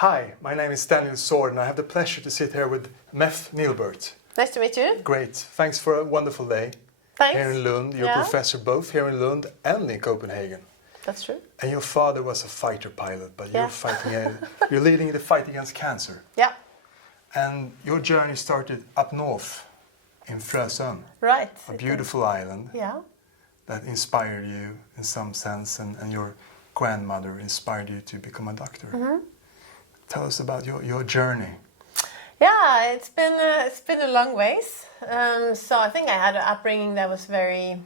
Hi, my name is Daniel Swärd and I have the pleasure to sit here with Mef Nilbert. Nice to meet you. Great. Thanks for a wonderful day. Thanks. Here in Lund. You're a professor both here in Lund and in Copenhagen. That's true. And your father was a fighter pilot, but you're leading the fight against cancer. Yeah. And your journey started up north in Frösön. Right. A beautiful island. Yeah. That inspired you in some sense, and your grandmother inspired you to become a doctor. Mm-hmm. Tell us about your journey. Yeah, it's been a long ways. So I think I had an upbringing that was very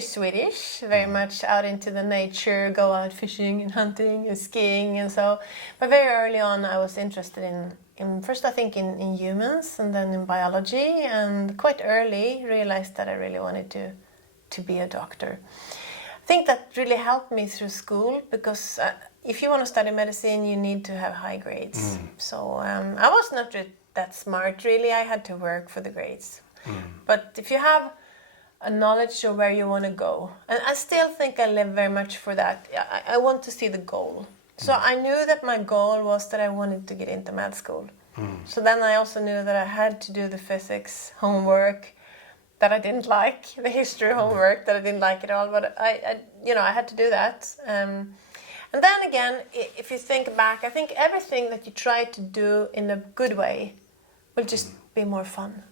Swedish, very much out into the nature, go out fishing and hunting and skiing and so. But very early on, I was interested in first I think in humans and then in biology, and quite early realized that I really wanted to be a doctor. I think that really helped me through school because if you want to study medicine, you need to have high grades. So I was not that smart, really. I had to work for the grades. But if you have a knowledge of where you want to go, and I still think I live very much for that. I want to see the goal. So I knew that my goal was that I wanted to get into med school. So then I also knew that I had to do the physics homework that I didn't like, the history homework that I didn't like at all. But I had to do that. And then again, if you think back, I think everything that you try to do in a good way will just be more fun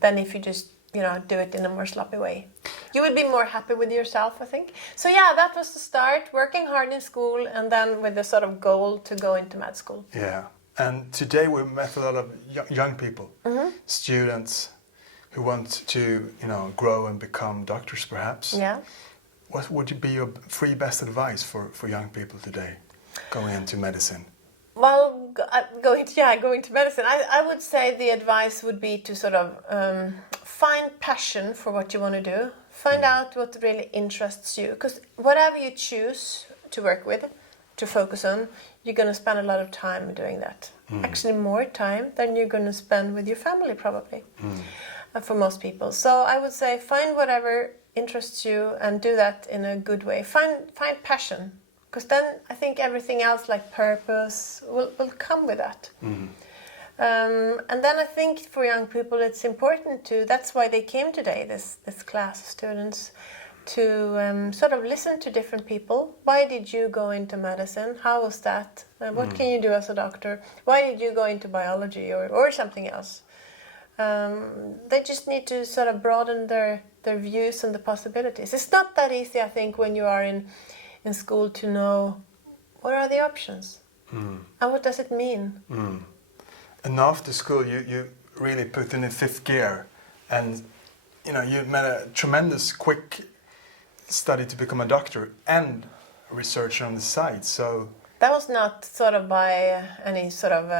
than if you just, do it in a more sloppy way. You will be more happy with yourself, I think. So yeah, that was the start, working hard in school and then with the sort of goal to go into med school. Yeah, and today we met a lot of young people, students who want to, grow and become doctors perhaps. Yeah. What would be your three best advice for young people today going into medicine? Well, going to medicine, I would say the advice would be to sort of find passion for what you want to do. Find out what really interests you. Because whatever you choose to work with, to focus on, you're going to spend a lot of time doing that. Actually more time than you're going to spend with your family probably, for most people. So I would say find whatever interests you and do that in a good way. Find passion, because then I think everything else like purpose will come with that. And then I think for young people it's important that's why they came today, this class of students, to sort of listen to different people. Why did you go into medicine? How was that? What can you do as a doctor? Why did you go into biology or something else? They just need to sort of broaden their views and the possibilities. It's not that easy, I think, when you are in school to know what are the options and what does it mean. And after school, you really put in a fifth gear, and you made a tremendous quick study to become a doctor and researcher on the side. So that was not sort of by any sort of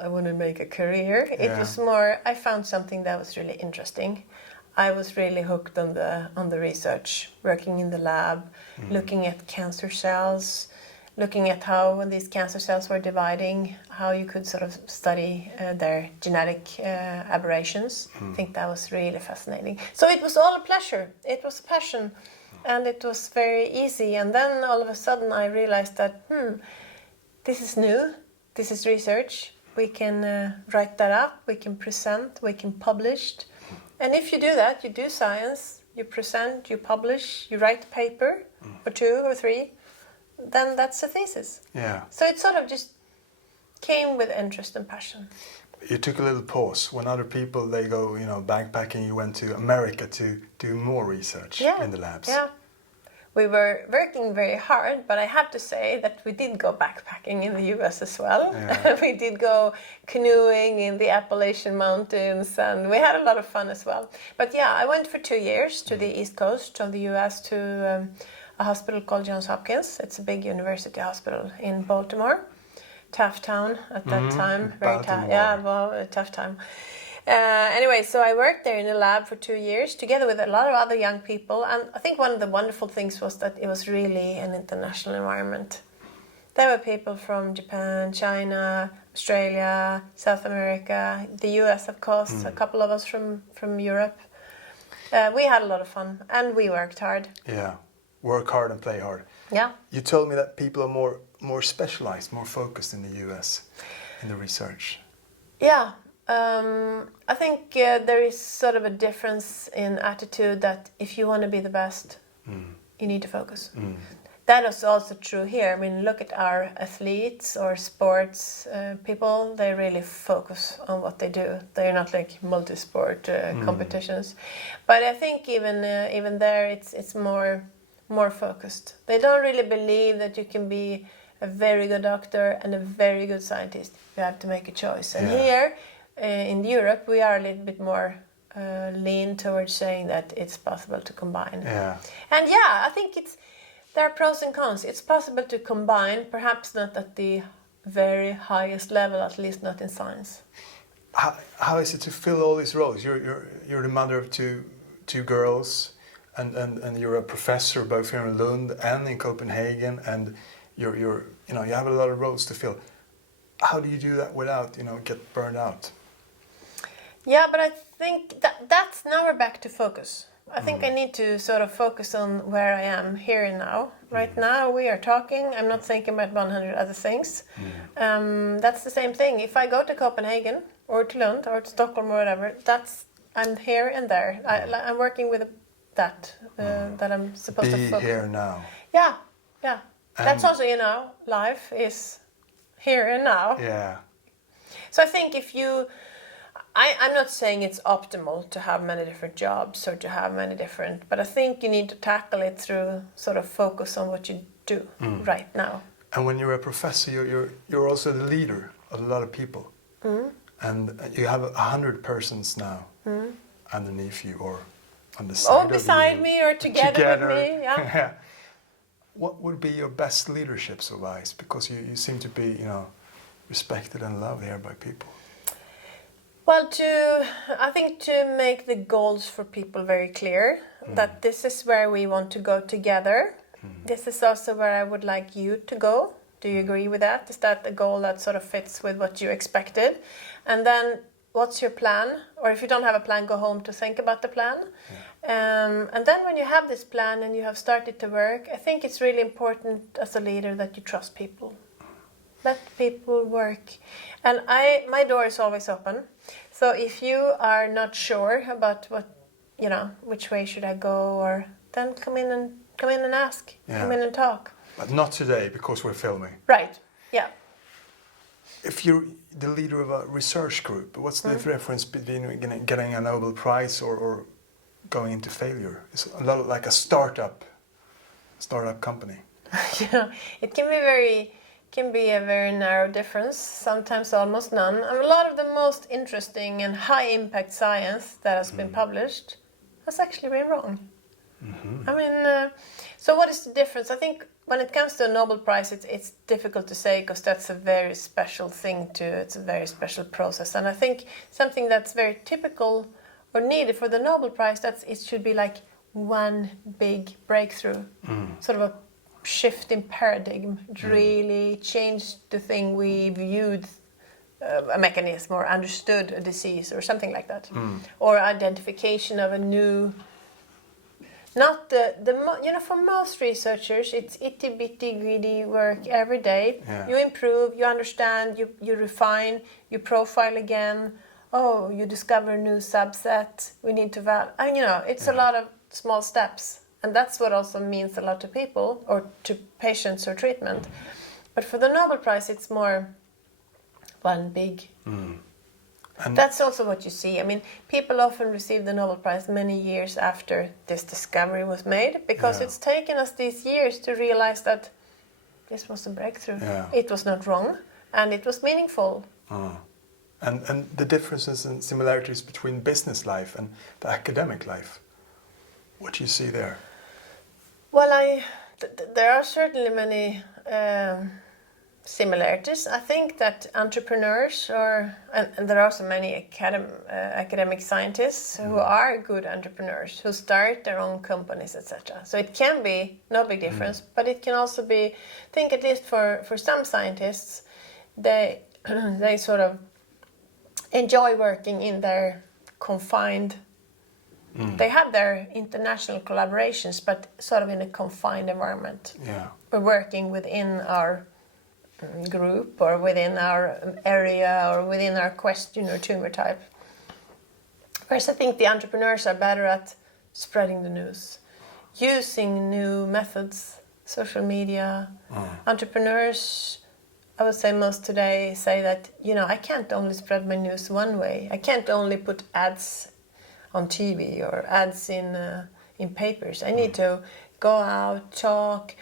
I want to make a career. It was more I found something that was really interesting. I was really hooked on the research, working in the lab, looking at cancer cells, looking at how these cancer cells were dividing, how you could sort of study their genetic aberrations. I think that was really fascinating. So it was all a pleasure. It was a passion. And it was very easy. And then all of a sudden I realized that, this is new. This is research. We can write that up. We can present. We can publish. And if you do that, you do science, you present, you publish, you write a paper or 2 or 3, then that's a thesis. Yeah. So it sort of just came with interest and passion. You took a little pause. When other people, they go, backpacking, you went to America to do more research in the labs. Yeah. We were working very hard, but I have to say that we did go backpacking in the US as well. Yeah. We did go canoeing in the Appalachian Mountains, and we had a lot of fun as well. But yeah, I went for 2 years to the East Coast of the US to a hospital called Johns Hopkins. It's a big university hospital in Baltimore. Tough town at that time. Very tough. Yeah, well, a tough time. Anyway, so I worked there in the lab for 2 years together with a lot of other young people, and I think one of the wonderful things was that it was really an international environment. There were people from Japan, China, Australia, South America, the US, of course, a couple of us from Europe. We had a lot of fun and we worked hard. Yeah, work hard and play hard. Yeah. You told me that people are more specialized, more focused in the US in the research? Yeah, I think there is sort of a difference in attitude that if you want to be the best, you need to focus. That is also true here. I mean, look at our athletes or sports people. They really focus on what they do. They're not like multi-sport competitions. But I think even there, it's more focused. They don't really believe that you can be a very good doctor and a very good scientist. You have to make a choice. And here in Europe, we are a little bit more lean towards saying that it's possible to combine. Yeah. And yeah, I think there are pros and cons. It's possible to combine, perhaps not at the very highest level, at least not in science. How is it to fill all these roles? You're the mother of two girls, and you're a professor both here in Lund and in Copenhagen, and you have a lot of roles to fill. How do you do that without get burned out? Yeah, but I think that's now we're back to focus. I think I need to sort of focus on where I am here and now. Right now we are talking. I'm not thinking about 100 other things. That's the same thing. If I go to Copenhagen or to Lund or to Stockholm or whatever, I'm here and there. I'm working with that I'm supposed to focus. Be here now. Yeah. That's also, life is here and now. Yeah. So I think if you... I'm not saying it's optimal to have many different jobs or to have many different, but I think you need to tackle it through sort of focus on what you do right now. And when you're a professor, you're also the leader of a lot of people, and you have 100 persons now underneath you or on the side or beside me or together with me. Yeah. What would be your best leadership advice? Because you seem to be respected and loved here by people. Well, I think to make the goals for people very clear, that this is where we want to go together. This is also where I would like you to go. Do you agree with that? Is that a goal that sort of fits with what you expected? And then what's your plan? Or if you don't have a plan, go home to think about the plan. And then when you have this plan and you have started to work, I think it's really important as a leader that you trust people. Let people work. And my door is always open. So if you are not sure about which way should I go, or then come in and ask. Yeah. Come in and talk. But not today because we're filming. Right. Yeah. If you're the leader of a research group, what's the difference between getting a Nobel Prize or going into failure? It's a lot like a startup company. Yeah, it can be a very narrow difference, sometimes almost none. And a lot of the most interesting and high-impact science that has been published has actually been wrong. I mean, so what is the difference? I think when it comes to a Nobel Prize, it's difficult to say because that's a very special thing it's a very special process. And I think something that's very typical or needed for the Nobel Prize, it should be like one big breakthrough, sort of a shift in paradigm. It really changed the thing we viewed a mechanism or understood a disease or something like that, or identification of a new. Not for most researchers, it's itty bitty greedy work every day. Yeah. You improve, you understand, you refine, you profile again. Oh, you discover a new subset. We need to it's a lot of small steps. And that's what also means a lot to people or to patients or treatment. But for the Nobel Prize, it's more one big. And that's also what you see. I mean, people often receive the Nobel Prize many years after this discovery was made because it's taken us these years to realize that this was a breakthrough. Yeah. It was not wrong and it was meaningful. And the differences and similarities between business life and the academic life, what do you see there? Well, there are certainly many similarities. I think that entrepreneurs and there are also many academic scientists who are good entrepreneurs, who start their own companies, etc. So it can be no big difference, but it can also be, I think at least for some scientists, they sort of enjoy working in their confined. They have their international collaborations, but sort of in a confined environment. Yeah. We're working within our group or within our area or within our question or tumor type. Whereas I think the entrepreneurs are better at spreading the news, using new methods, social media. Entrepreneurs, I would say most today say that, I can't only spread my news one way. I can't only put ads on TV or ads in papers. I need to go out, talk,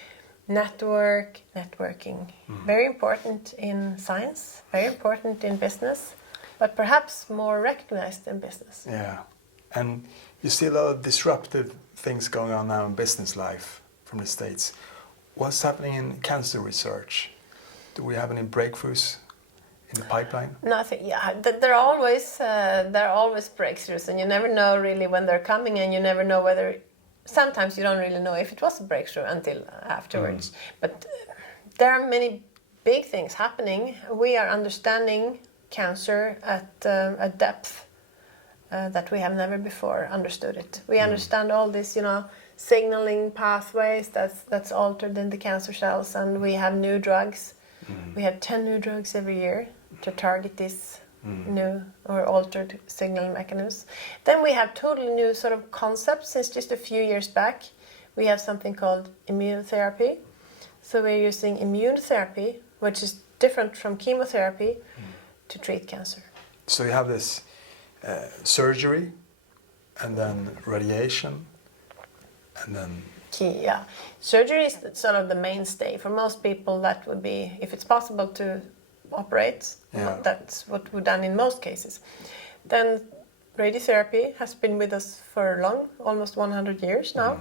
networking. Very important in science, very important in business, but perhaps more recognized in business. Yeah, and you see a lot of disruptive things going on now in business life from the States. What's happening in cancer research? Do we have any breakthroughs in the pipeline? Nothing. Yeah, there are always breakthroughs, and you never know really when they're coming, and you never know whether. Sometimes you don't really know if it was a breakthrough until afterwards. But there are many big things happening. We are understanding cancer at a depth that we have never before understood it. We understand all this, signaling pathways that's altered in the cancer cells, and we have new drugs. We have 10 new drugs every year to target these new or altered signaling mechanisms. Then we have totally new sort of concepts since just a few years back. We have something called immunotherapy. So we're using immunotherapy, which is different from chemotherapy, to treat cancer. So you have this surgery, and then radiation, and then... Surgery is sort of the mainstay. For most people, that would be, if it's possible to operate, that's what we've done in most cases. Then radiotherapy has been with us for long, almost 100 years now.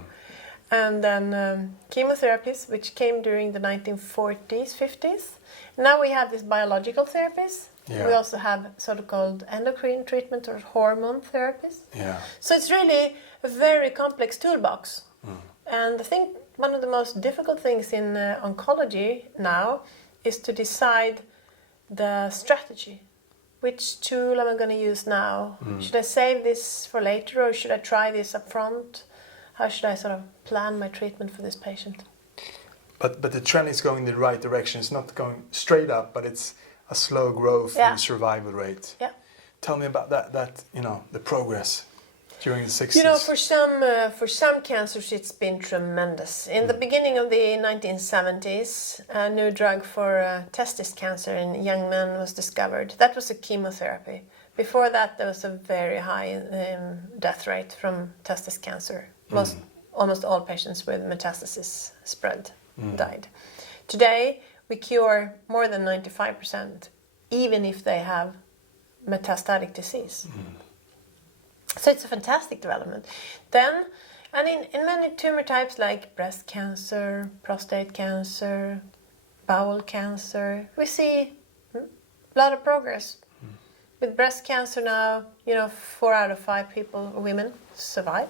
And then chemotherapies, which came during the 1940s, 50s. Now we have these biological therapies. We also have sort of called endocrine treatment or hormone therapies. So it's really a very complex toolbox. And I think one of the most difficult things in oncology now is to decide the strategy. Which tool am I going to use now? Should I save this for later, or should I try this up front? How should I sort of plan my treatment for this patient? But the trend is going in the right direction. It's not going straight up, but it's a slow growth in survival rate. Tell me about that the progress during the 60s. For some cancers it's been tremendous. In the beginning of the 1970s, a new drug for testis cancer in young men was discovered. That was a chemotherapy. Before that, there was a very high death rate from testis cancer. Almost all patients with metastasis spread died. Today, we cure more than 95%, even if they have metastatic disease. So it's a fantastic development. Then, and in many tumor types like breast cancer, prostate cancer, bowel cancer, we see a lot of progress. With breast cancer now, 4 out of 5 women survive.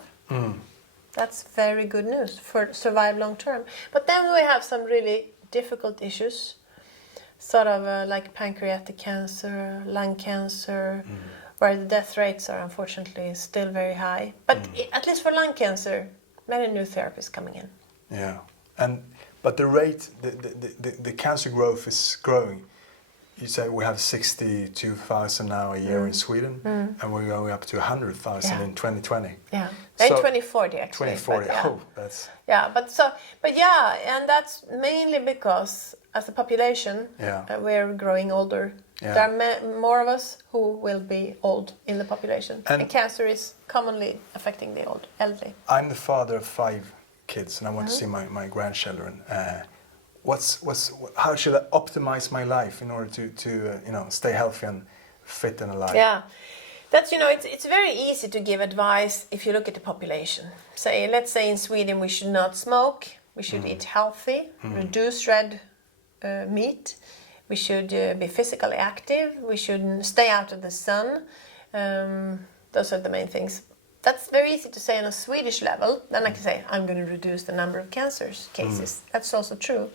That's very good news for survive long term. But then we have some really difficult issues, sort of like pancreatic cancer, lung cancer, where the death rates are unfortunately still very high. But at least for lung cancer, many new therapies coming in. But the rate, the cancer growth is growing. You say we have 62,000 now a year in Sweden, and we're going up to 100,000 in 2020. Yeah, so 2040 actually. 2040. That's. Yeah, and that's mainly because as a population, we're growing older. There are more of us who will be old in the population, and cancer is commonly affecting the elderly. I'm the father of 5 kids, and I want to see my grandchildren. How should I optimize my life in order to stay healthy and fit and alive? Yeah, that's it's very easy to give advice if you look at the population. Let's say in Sweden we should not smoke, we should eat healthy, reduce red meat, we should be physically active, we should stay out of the sun. Those are the main things. That's very easy to say on a Swedish level. Then I can say, I'm going to reduce the number of cancer cases. That's also true.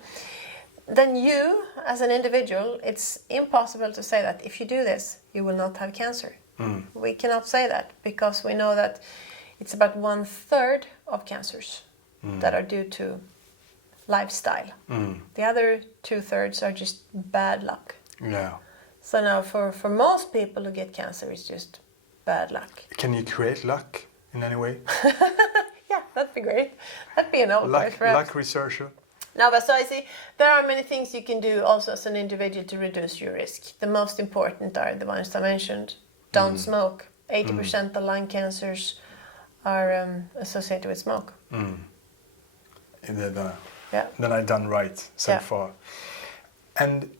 Then you, as an individual, it's impossible to say that if you do this, you will not have cancer. We cannot say that because we know that it's about 1/3 of cancers that are due to lifestyle. The other 2/3 are just bad luck. Yeah. So now for most people who get cancer, it's just bad luck. Can you create luck in any way? Yeah, that'd be great. That'd be a Nobel Prize for us. Luck researcher? No, but so I see there are many things you can do also as an individual to reduce your risk. The most important are the ones I mentioned. Don't smoke. 80% of lung cancers are associated with smoke. Then I've done right so Yeah. far. And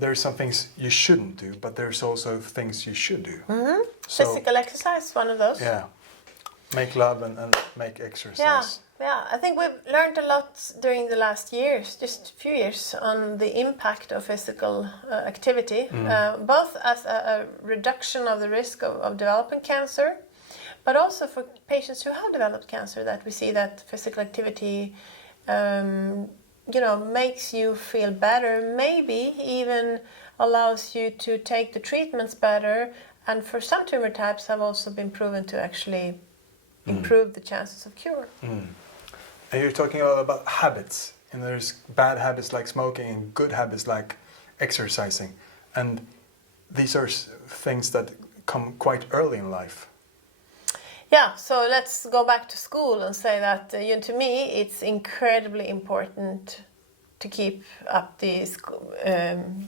there's some things you shouldn't do, but there's also things you should do. So, Physical exercise is one of those. yeah, make love and make exercise. Yeah, I think we've learned a lot during the last years, just a few years, on the impact of physical activity, both as a reduction of the risk of developing cancer, but also for patients who have developed cancer, that we see that physical activity makes you feel better, maybe even allows you to take the treatments better, and for some tumor types have also been proven to actually improve the chances of cure. And you're talking about habits, and there's bad habits like smoking and good habits like exercising, and these are things that come quite early in life. Yeah, so let's go back to school and say that to me it's incredibly important to keep up the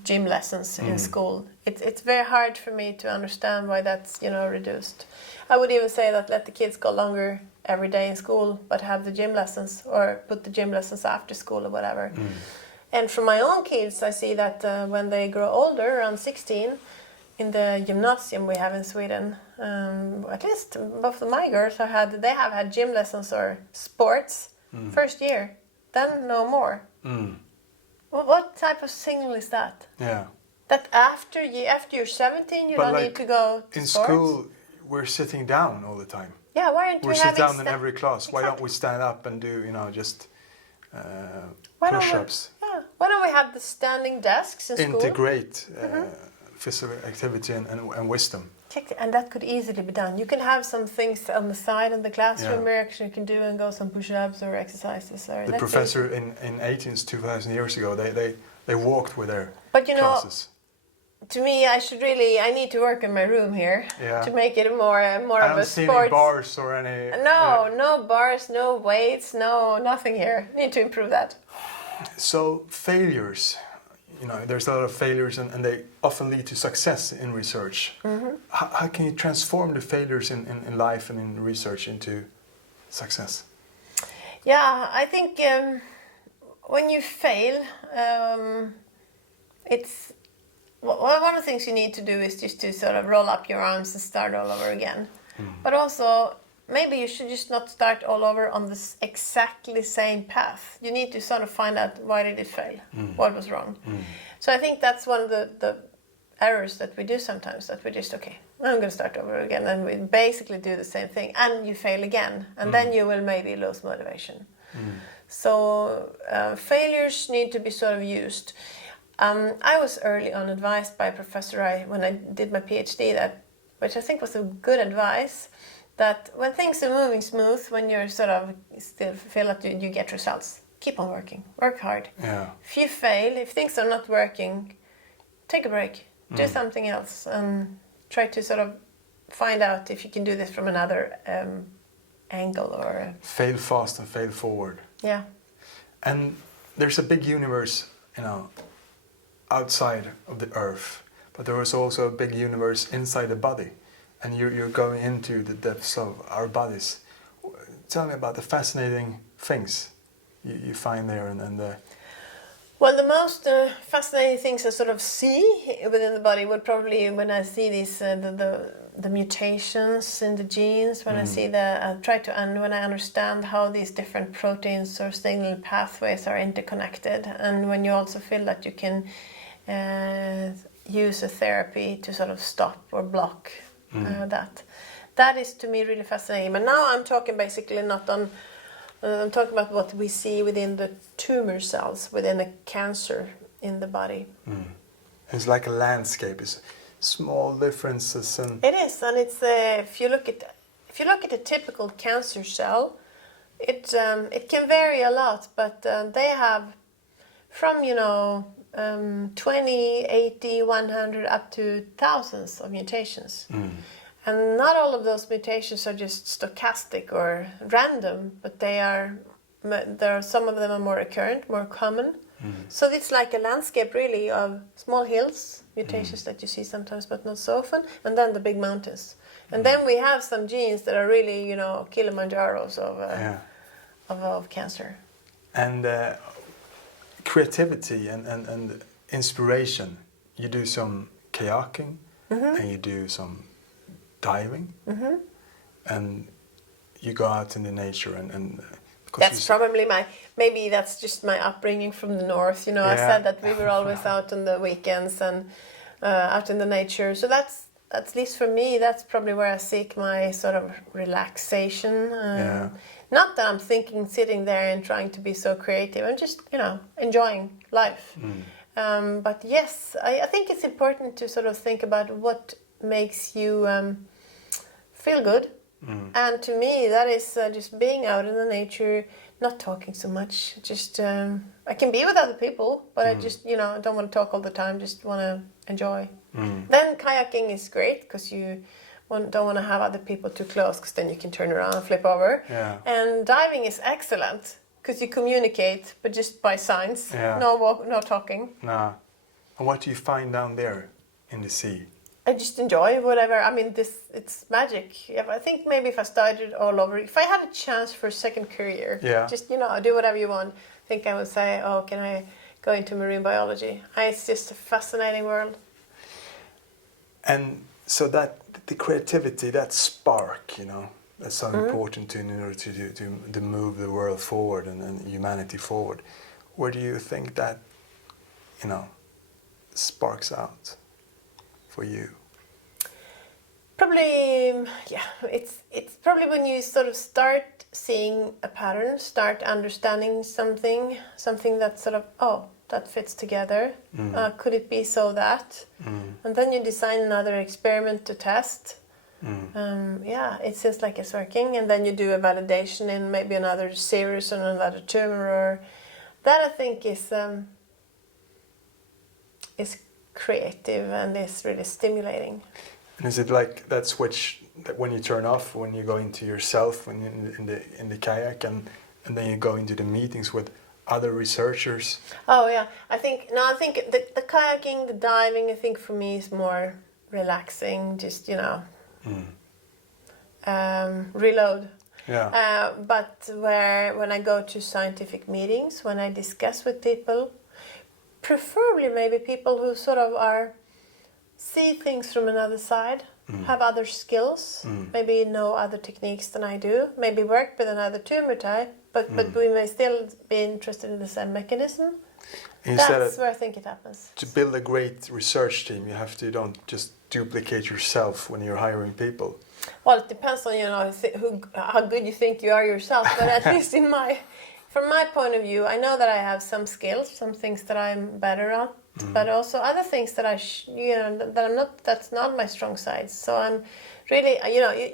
gym lessons in school. It's very hard for me to understand why that's reduced. I would even say that let the kids go longer every day in school, but have the gym lessons, or put the gym lessons after school or whatever. And for my own kids, I see that when they grow older, around 16, in the gymnasium we have in Sweden, at least both of my girls they have had gym lessons or sports first year, then no more. What type of signal is that? Yeah. That after you're 17, you don't need to go to in sports? school, we're sitting down all the time. Yeah, why aren't we sit having down in every class? Exactly. Why don't we stand up and do just Why push-ups? Why don't we have the standing desks in school? Integrate physical activity and wisdom. And that could easily be done. You can have some things on the side in the classroom where you can do and go some push-ups or exercises. Or the professor in Athens 2,000 years ago, they walked with their classes. To me, I need to work in my room here to make it more of a sports. I don't see any bars or any... No bars, no weights, nothing here. Need to improve that. So failures, there's a lot of failures and they often lead to success in research. How can you transform the failures in life and in research into success? Yeah, I think when you fail, it's... One of the things you need to do is just to sort of roll up your arms and start all over again. But also, maybe you should just not start all over on this exactly same path. You need to sort of find out why did it fail, what was wrong. So I think that's one of the errors that we do sometimes, that we just, I'm going to start over again, and we basically do the same thing, and you fail again, and then you will maybe lose motivation. So failures need to be sort of used. I was early on advised by a professor when I did my PhD, which I think was a good advice, that when things are moving smooth, when you're sort of still feel that you get results, keep on working, work hard. Yeah. If you fail, if things are not working, take a break, do something else, and try to sort of find out if you can do this from another angle or... Fail fast and fail forward. Yeah. And there's a big universe, outside of the earth, but there is also a big universe inside the body, and you're going into the depths of our bodies. Tell me about the fascinating things you find there and the... Well, the most fascinating things I sort of see within the body would probably, when I see these the mutations in the genes, when I see when I understand how these different proteins or signal pathways are interconnected, and when you also feel that you can use a therapy to sort of stop or block that. That is to me really fascinating. But now I'm talking basically not on... I'm talking about what we see within the tumor cells, within a cancer in the body. It's like a landscape. It's small differences and... It is, and it's if you look at a typical cancer cell, It can vary a lot, but they have from 20, 80, 100 up to thousands of mutations. And not all of those mutations are just stochastic or random, but there are some of them are more recurrent, more common. So it's like a landscape really of small hills, mutations that you see sometimes but not so often, and then the big mountains. And then we have some genes that are really, Kilimanjaros of cancer. And creativity and inspiration. You do some kayaking and you do some diving, and you go out in the nature and that's probably maybe that's just my upbringing from the north. I said that we were always out on the weekends and out in the nature. So that's at least for me, that's probably where I seek my sort of relaxation. Not that I'm sitting there and trying to be so creative. I'm just, enjoying life. But yes, I think it's important to sort of think about what makes you feel good. And to me, that is just being out in the nature, not talking so much. Just I can be with other people, but I just I don't want to talk all the time. Just want to enjoy. Then kayaking is great because you don't want to have other people too close, because then you can turn around and flip over. And diving is excellent because you communicate, but just by signs. No talking. No. And what do you find down there in the sea? I just enjoy whatever. I mean, it's magic. I think maybe if I started all over, if I had a chance for a second career, just, do whatever you want, I think I would say, can I go into marine biology? It's just a fascinating world. And so that the creativity, that spark, that's so important in order to move the world forward and humanity forward. Where do you think that, sparks out for you? Probably, it's probably when you sort of start seeing a pattern, start understanding something that sort of, that fits together. Could it be so that? And then you design another experiment to test. It seems like it's working. And then you do a validation in maybe another series or another tumor. Or that I think is creative and is really stimulating. And is it like that switch that when you turn off, when you go into yourself, when you're in the kayak, and then you go into the meetings with other researchers? Oh yeah, I think the kayaking, the diving, I think for me is more relaxing. Just reload. But when I go to scientific meetings, when I discuss with people, preferably maybe people who sort of see things from another side, have other skills, maybe know other techniques than I do, maybe work with another tumor type, but we may still be interested in the same mechanism. That's where I think it happens. To build a great research team, you don't just duplicate yourself when you're hiring people. Well, it depends on how good you think you are yourself, but at least from my point of view, I know that I have some skills, some things that I'm better at, but also other things that that I'm not. That's not my strong side. So I'm really,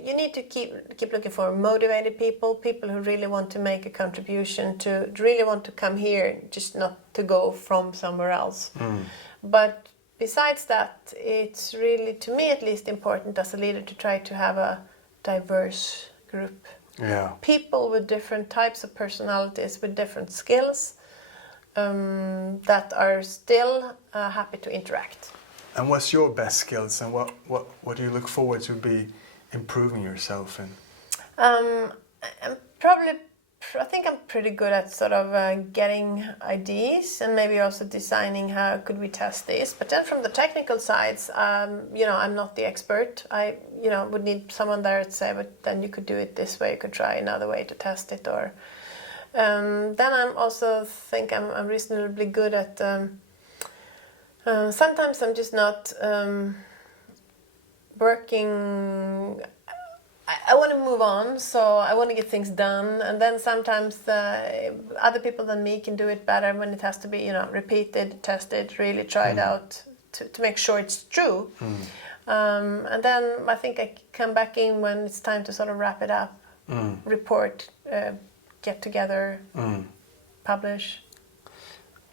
you need to keep looking for motivated people who really want to make a contribution, to really want to come here, just not to go from somewhere else. But besides that, it's really, to me at least, important as a leader to try to have a diverse group. People with different types of personalities, with different skills, that are still happy to interact. And what's your best skills, and what do you look forward to be improving yourself in? I think I'm pretty good at sort of getting ideas and maybe also designing how could we test this. But then from the technical sides, I'm not the expert. I would need someone there to say, but then you could do it this way. You could try another way to test it. Or then I'm also think I'm reasonably good at. Sometimes I'm just not working. I want to move on, so I want to get things done, and then sometimes other people than me can do it better when it has to be, repeated, tested, really tried out to make sure it's true. And then I think I come back in when it's time to sort of wrap it up, report, get together, publish.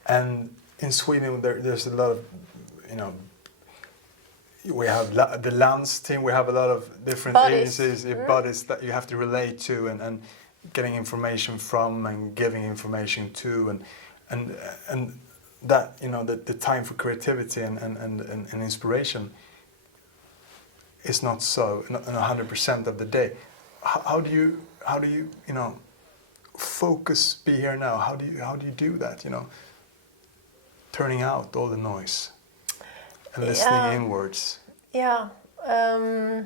And in Sweden, there's a lot of, we have the Lunds team, we have a lot of different agencies, bodies that you have to relate to and getting information from and giving information to and that, the time for creativity and inspiration is not 100% of the day. How do you focus, be here now? How do you do that, turning out all the noise and listening inwards? Yeah. Well,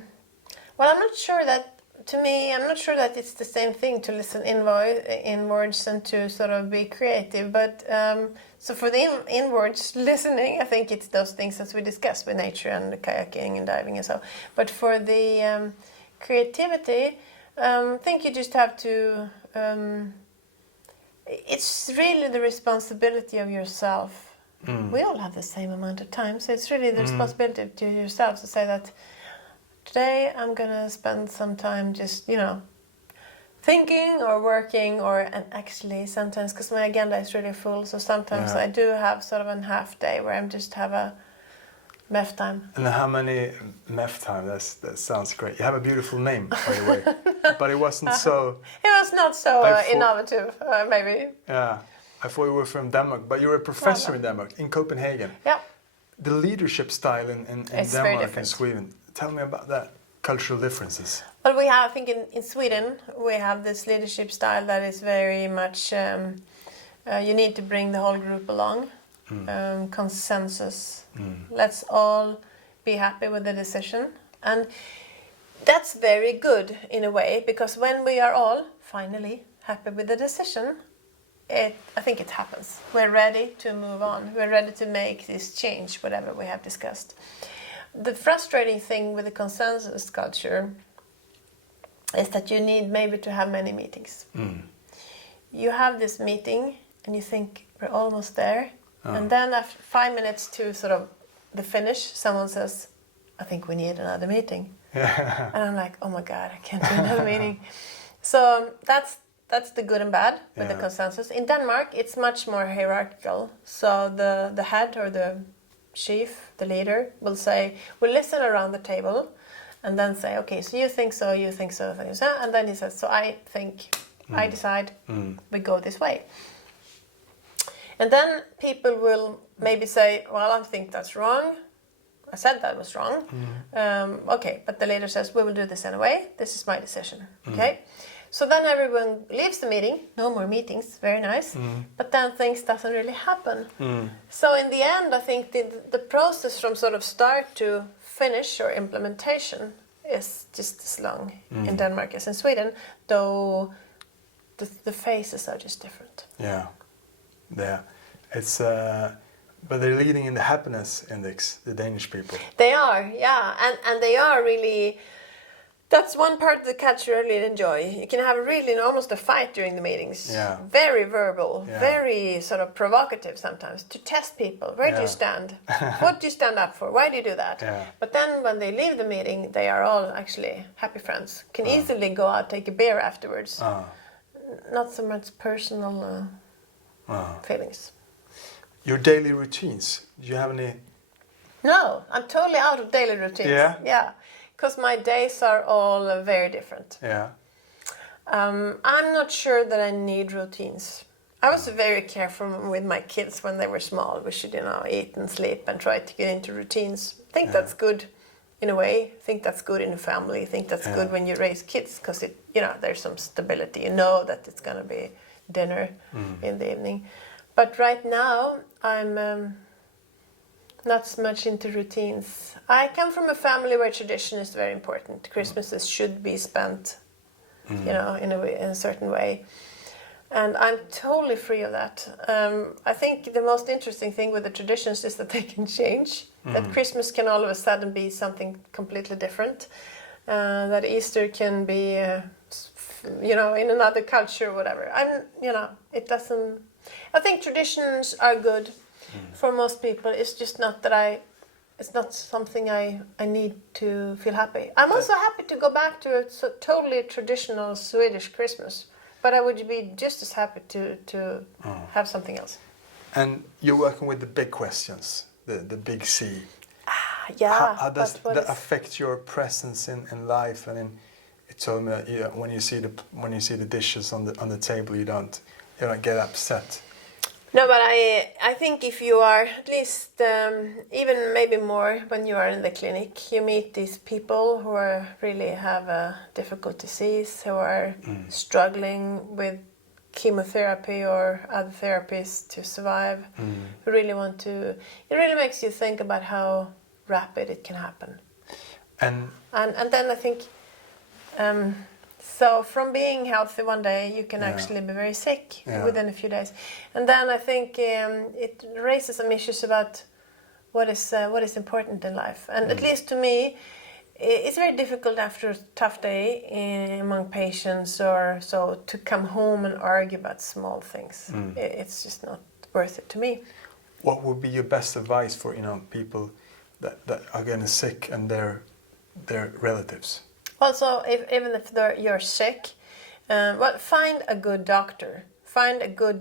I'm not sure that it's the same thing to listen inwards and to sort of be creative. But so for the inwards listening, I think it's those things as we discussed with nature and the kayaking and diving and so. But for the creativity, I think you just have to. It's really the responsibility of yourself. We all have the same amount of time, so it's really the responsibility to yourself to say that today I'm gonna spend some time just, thinking or working and actually sometimes, because my agenda is really full, so sometimes I do have sort of a half day where I'm just have a MEF time. And how many MEF time? That sounds great. You have a beautiful name, by the way, but it wasn't so. It was not so innovative, maybe. Yeah. I thought you were from Denmark, but you're a professor in Denmark, in Copenhagen. Yeah. The leadership style in Denmark and Sweden. Tell me about that, cultural differences. Well, we have, I think in Sweden, we have this leadership style that is very much, you need to bring the whole group along, consensus. Let's all be happy with the decision. And that's very good in a way, because when we are all finally happy with the decision, I think it happens. We're ready to move on. We're ready to make this change, whatever we have discussed. The frustrating thing with the consensus culture is that you need maybe to have many meetings. You have this meeting and you think we're almost there. And then after 5 minutes to sort of the finish, someone says, I think we need another meeting. And I'm like, oh my God, I can't do another meeting. So that's the good and bad with the consensus. In Denmark, it's much more hierarchical. So the head or the chief, the leader, will listen around the table and then say, okay, so you think so, you think so, and then he says, so I think, I decide, we go this way. And then people will maybe say, well, I think that's wrong. I said that was wrong. Okay, but the leader says, we will do this anyway. This is my decision. Okay. So then everyone leaves the meeting, no more meetings, very nice, but then things doesn't really happen. So in the end, I think the process from sort of start to finish or implementation is just as long in Denmark as in Sweden, though the phases are just different. Yeah. It's but they're leading in the happiness index, the Danish people. They are, yeah, and they are really. That's one part of the culture I really enjoy. You can have really almost a fight during the meetings. Yeah. Very verbal, very sort of provocative sometimes to test people. Where do you stand? What do you stand up for? Why do you do that? Yeah. But then when they leave the meeting, they are all actually happy friends. Can easily go out, take a beer afterwards. Not so much personal feelings. Your daily routines, do you have any? No, I'm totally out of daily routines. Yeah. Because my days are all very different. Yeah. I'm not sure that I need routines. I was very careful with my kids when they were small. We should, eat and sleep and try to get into routines. I think that's good in a way. I think that's good in a family. I think that's good when you raise kids because there's some stability. You know that it's going to be dinner in the evening. But right now, I'm not so much into routines. I come from a family where tradition is very important. Christmases should be spent, in a certain way. And I'm totally free of that. I think the most interesting thing with the traditions is that they can change. That Christmas can all of a sudden be something completely different. That Easter can be, in another culture or whatever. It doesn't... I think traditions are good for most people. It's just not that it's not something I need to feel happy. I'm also happy to go back to a totally traditional Swedish Christmas. but I would be just as happy to have something else. And you're working with the big questions, the big C. Yeah. How does that affect your presence in life? And you told me that when you see the dishes on the table, you don't get upset. No, but I think if you are at least even maybe more when you are in the clinic, you meet these people who really have a difficult disease, who are struggling with chemotherapy or other therapies to survive. Who really want to. It really makes you think about how rapid it can happen. And then I think. So from being healthy one day, you can actually be very sick within a few days, and then I think it raises some issues about what is important in life. And at least to me, it's very difficult after a tough day among patients or so to come home and argue about small things. It's just not worth it to me. What would be your best advice for people that are getting sick and their relatives? Also, even if you're sick, find a good doctor. Find a good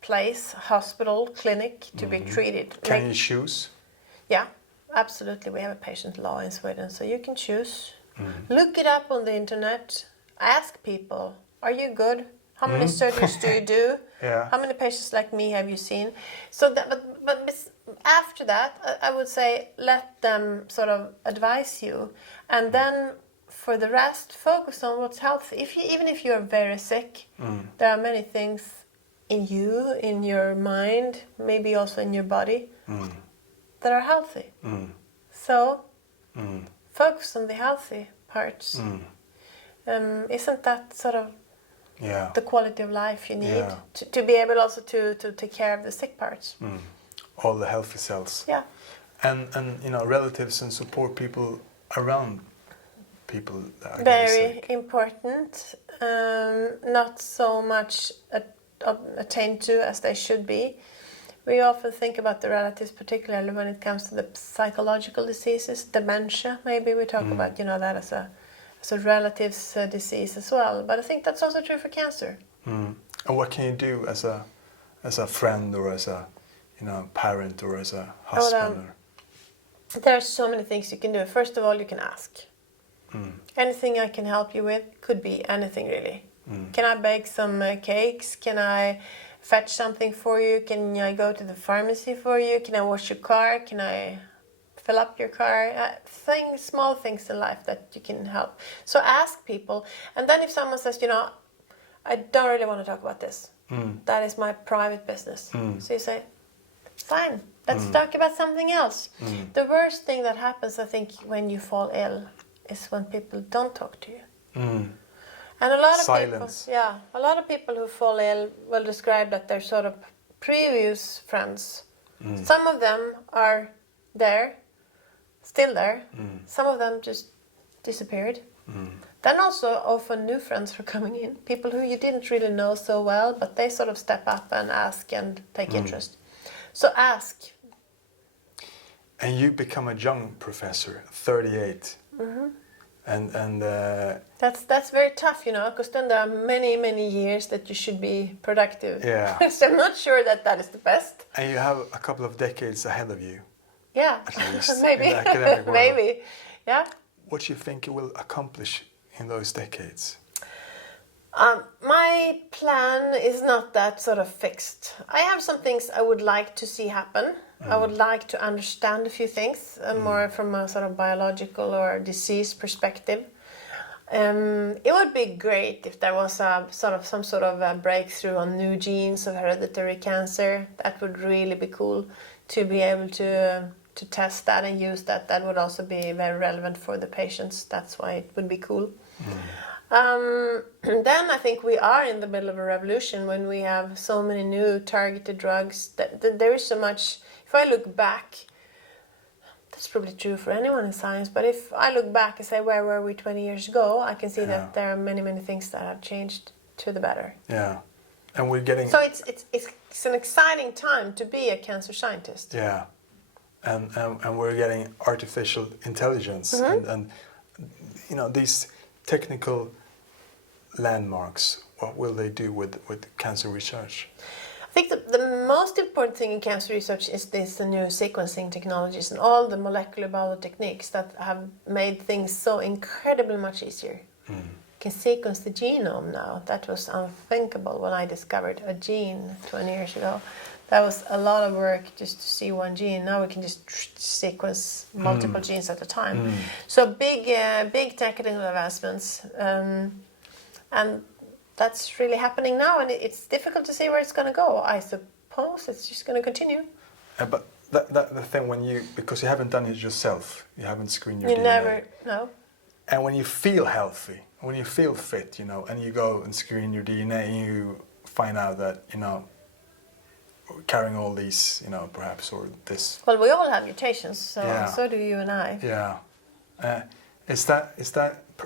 place, hospital, clinic to be treated. Can you choose? Yeah, absolutely. We have a patient law in Sweden, so you can choose. Look it up on the internet. Ask people, are you good? How many surgeries do you do? Yeah. How many patients like me have you seen? So that, but after that, I would say let them sort of advise you, and then for the rest, focus on what's healthy. Even if you're very sick, there are many things in you, in your mind, maybe also in your body, that are healthy. So focus on the healthy parts. Isn't that sort of the quality of life you need to be able also to take care of the sick parts? All the healthy cells. Yeah. And relatives and support people around people that are very sick. important. Not so much attained to as they should be. We often think about the relatives, particularly when it comes to the psychological diseases, dementia. Maybe we talk about that as a relatives disease as well. But I think that's also true for cancer. And what can you do as a friend or as a parent or as a husband? There are so many things you can do. First of all, you can ask. Anything I can help you with could be anything really. Can I bake some cakes? Can I fetch something for you? Can I go to the pharmacy for you? Can I wash your car? Can I fill up your car? Small things in life that you can help. So ask people. And then if someone says, I don't really want to talk about this. That is my private business. So you say, fine, let's talk about something else. The worst thing that happens, I think, when you fall ill is when people don't talk to you. And a lot of silence. a lot of people who fall ill will describe that they're sort of previous friends. Some of them are still there. Some of them just disappeared. Then also often new friends are coming in, people who you didn't really know so well, but they sort of step up and ask and take interest. So ask. And you become a young professor, 38. And that's very tough, because then there are many years that you should be productive. Yeah. So I'm not sure that is the best. And you have a couple of decades ahead of you. Yeah, at least, maybe. in the academic world. Maybe, yeah. What do you think you will accomplish in those decades? My plan is not that sort of fixed. I have some things I would like to see happen. I would like to understand a few things more from a sort of biological or disease perspective. It would be great if there was some sort of a breakthrough on new genes of hereditary cancer. That would really be cool to be able to test that and use that. That would also be very relevant for the patients. That's why it would be cool. Then I think we are in the middle of a revolution when we have so many new targeted drugs. That there is so much. If I look back, that's probably true for anyone in science, but if I look back and say, where were we 20 years ago, I can see that there are many things that have changed to the better. Yeah. And we're getting... So it's an exciting time to be a cancer scientist. Yeah. And we're getting artificial intelligence and these technical landmarks what will they do with cancer research? I think the most important thing in cancer research is the new sequencing technologies and all the molecular biology techniques that have made things so incredibly much easier. You can sequence the genome now. That was unthinkable when I discovered a gene 20 years ago. That was a lot of work just to see one gene. Now we can just sequence multiple genes at a time. So big technical advancements, and that's really happening now, and it's difficult to see where it's going to go. I suppose it's just going to continue. But the thing because you haven't done it yourself, you haven't screened your DNA. You never know. And when you feel healthy, when you feel fit, and you go and screen your DNA, and you find out that carrying all these, perhaps, or this. Well, we all have mutations, so do you and I. Yeah. Is that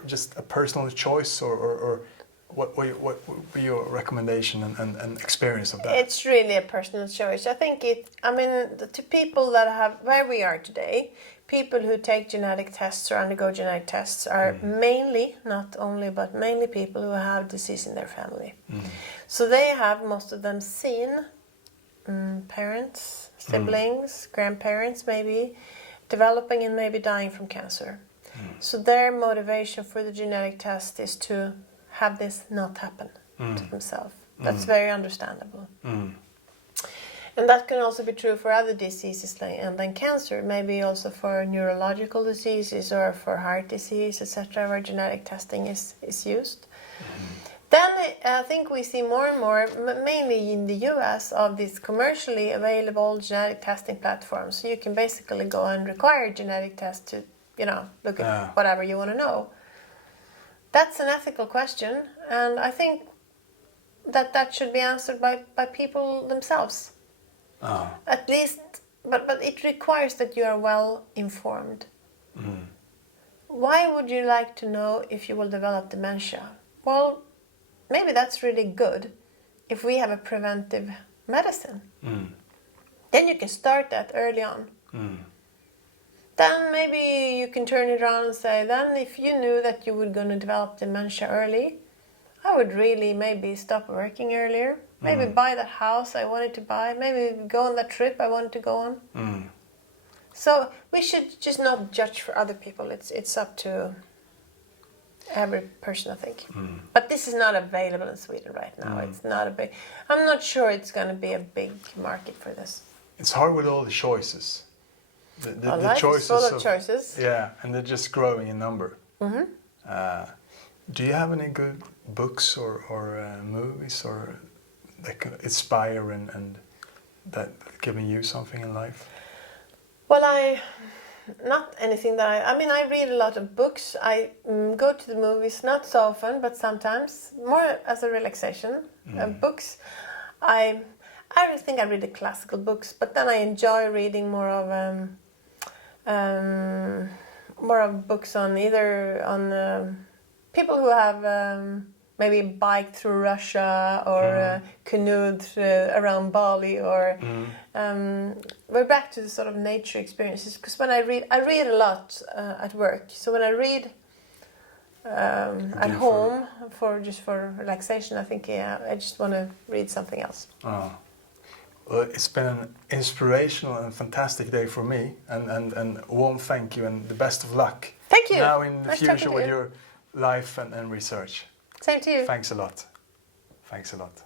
just a personal choice, or what would be your recommendation and experience of that? It's really a personal choice. I think to people that have, where we are today, people who take genetic tests or undergo genetic tests are mainly, not only, but mainly people who have disease in their family. So they have, most of them, seen parents, siblings, grandparents maybe, developing and maybe dying from cancer. So their motivation for the genetic test is to have this not happen to themselves. That's very understandable. And that can also be true for other diseases than cancer, maybe also for neurological diseases or for heart disease, etc., where genetic testing is used. Then I think we see more and more, mainly in the US, of these commercially available genetic testing platforms. So you can basically go and require a genetic test to, look at whatever you want to know. That's an ethical question, and I think that should be answered by people themselves. At least, but it requires that you are well informed. Why would you like to know if you will develop dementia? Well, maybe that's really good if we have a preventive medicine. Then you can start that early on. Then maybe you can turn it around and say, then if you knew that you were going to develop dementia early, I would really maybe stop working earlier. Maybe buy that house I wanted to buy. Maybe go on that trip I wanted to go on. So we should just not judge for other people. It's up to every person, I think. But this is not available in Sweden right now. It's not I'm not sure it's going to be a big market for this. It's hard with all the choices. The life choices is full of choices. Yeah, and they're just growing in number. Do you have any good books or movies or that can inspire and that giving you something in life? Well, not anything that I read a lot of books. I go to the movies not so often, but sometimes, more as a relaxation. Books, I don't think I read the classical books, but then I enjoy reading more of books on people who have maybe biked through Russia or canoed around Bali, or we're back to the sort of nature experiences. Because when I read a lot at work. So when I read at home for relaxation, I think I just want to read something else. Well, it's been an inspirational and fantastic day for me, and a warm thank you and the best of luck. Thank you. Now in the Nice future with you. your life and research. Same to you. Thanks a lot. Thanks a lot.